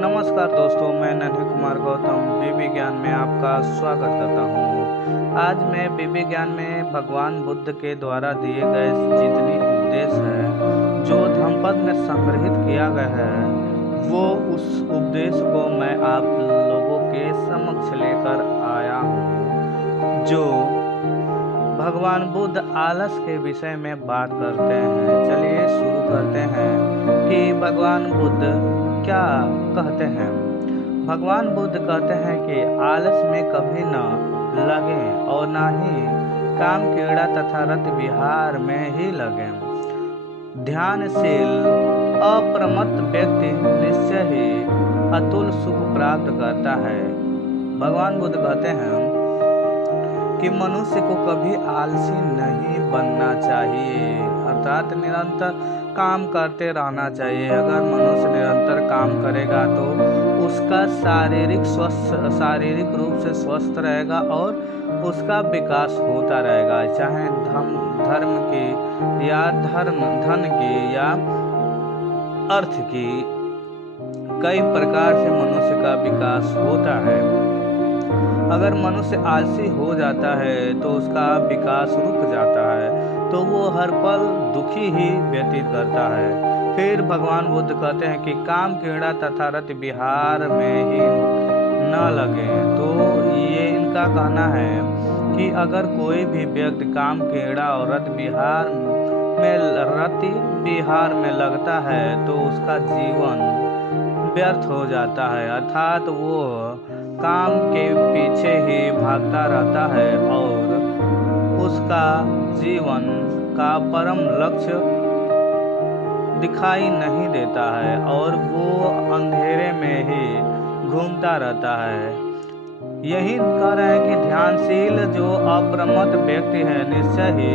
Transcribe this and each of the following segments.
नमस्कार दोस्तों, मैं नन्हे कुमार गौतम विवि ज्ञान में आपका स्वागत करता हूँ। आज मैं विवि ज्ञान में भगवान बुद्ध के द्वारा दिए गए जितनी उपदेश है जो धम्मपद में संग्रहित किया गया है, वो उस उपदेश को मैं आप लोगों के समक्ष लेकर आया हूँ, जो भगवान बुद्ध आलस के विषय में बात करते हैं। चलिए शुरू करते हैं कि भगवान बुद्ध क्या कहते हैं। भगवान बुद्ध कहते हैं कि आलस में कभी न लगें और न ही काम क्रीड़ा तथा रत विहार में ही लगें। ध्यानशील अप्रमत्त व्यक्ति निश्चय ही अतुल सुख प्राप्त करता है। भगवान बुद्ध कहते हैं कि मनुष्य को कभी आलसी नहीं बनना चाहिए, अर्थात निरंतर काम करते रहना चाहिए। अगर मनुष्य निरंतर काम करेगा तो उसका शारीरिक रूप से स्वस्थ रहेगा और उसका विकास होता रहेगा, चाहे धर्म की या धन की या अर्थ की। कई प्रकार से मनुष्य का विकास होता है। अगर मनुष्य आलसी हो जाता है तो उसका विकास रुक जाता है, तो वो हर पल दुखी ही व्यतीत करता है। फिर भगवान बुद्ध कहते हैं कि काम क्रीड़ा तथा रत विहार में ही न लगे। तो ये इनका कहना है कि अगर कोई भी व्यक्ति काम क्रीड़ा और रत विहार में लगता है तो उसका जीवन व्यर्थ हो जाता है, अर्थात वो काम के पीछे ही भागता रहता है और उसका जीवन का परम लक्ष्य दिखाई नहीं देता है और वो अंधेरे में ही घूमता रहता है। यही कह रहे हैं कि ध्यानशील जो अप्रमत्त व्यक्ति है निश्चय ही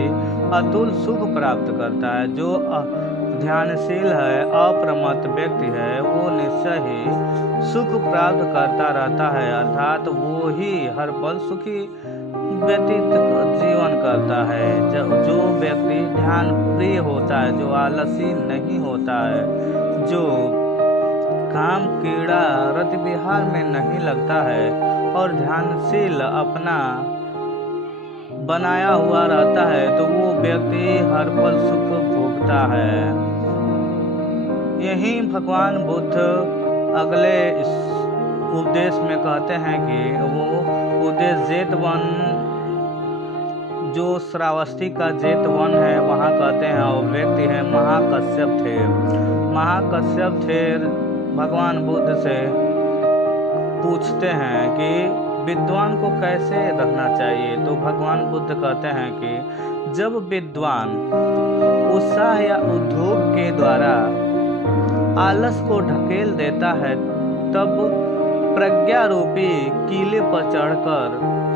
अतुल सुख प्राप्त करता है। जो ध्यानशील है, अप्रमत्त व्यक्ति है, वो निश्चय ही सुख प्राप्त करता रहता है, अर्थात वो ही हर पल सुखी व्यतीत जीवन करता है। जो व्यक्ति ध्यान प्रिय होता है, जो आलसी नहीं होता है, जो काम क्रीड़ा रत विहार में नहीं लगता है और ध्यानशील अपना बनाया हुआ रहता है, तो वो व्यक्ति हर पल सुख भोगता है। यही भगवान बुद्ध अगले इस उपदेश में कहते हैं कि वो उपदेश जेतवन, जो श्रावस्ती का जेतवन है, वहाँ कहते हैं और व्यक्ति है महाकश्यप थे। महाकश्यप थे भगवान बुद्ध से पूछते हैं कि विद्वान को कैसे रहना चाहिए। तो भगवान बुद्ध कहते हैं कि जब विद्वान उत्साह या उद्योग के द्वारा आलस को ढकेल देता है, तब प्रज्ञा रूपी किले पर चढ़कर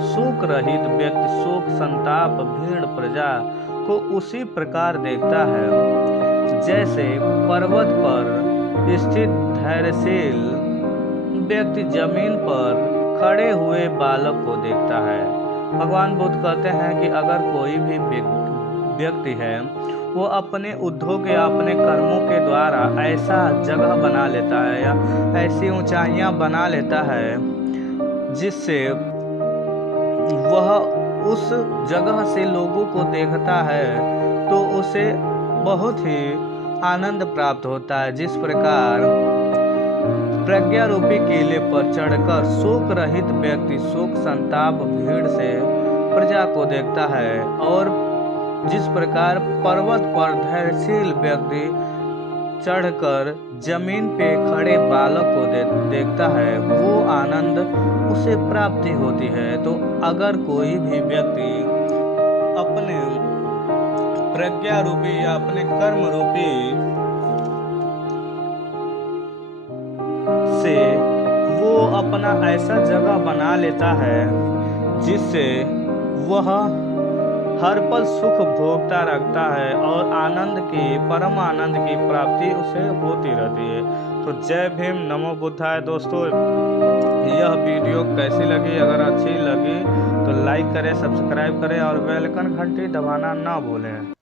शोक रहित व्यक्ति शोक संताप भीड़ प्रजा को उसी प्रकार देखता है जैसे पर्वत पर स्थित धैर्यशील व्यक्ति जमीन पर खड़े हुए बालक को देखता है। भगवान बुद्ध कहते हैं कि अगर कोई भी व्यक्ति है, वो अपने उद्योग या अपने कर्मों के द्वारा ऐसा जगह बना लेता है या ऐसी ऊंचाइयां बना लेता है जिससे वह उस जगह से लोगों को देखता है, तो उसे बहुत ही आनंद प्राप्त होता है। जिस प्रकार प्रज्ञा रूपी किले पर चढ़कर शोक रहित व्यक्ति शोक संताप भीड़ से प्रजा को देखता है, और जिस प्रकार पर्वत पर धैर्यशील व्यक्ति चढ़कर जमीन पे खड़े बालक को देखता है, वो आनंद उसे प्राप्ति होती है। तो अगर कोई भी व्यक्ति अपने प्रज्ञा रूपी या अपने कर्म रूपी से वो अपना ऐसा जगह बना लेता है जिससे वह हर पल सुख भोगता रखता है और परम आनंद की प्राप्ति उसे होती रहती है। तो जय भीम, नमो बुद्धाय। दोस्तों, यह वीडियो कैसी लगी? अगर अच्छी लगी तो लाइक करें, सब्सक्राइब करें और बेल आइकन घंटी दबाना ना भूलें।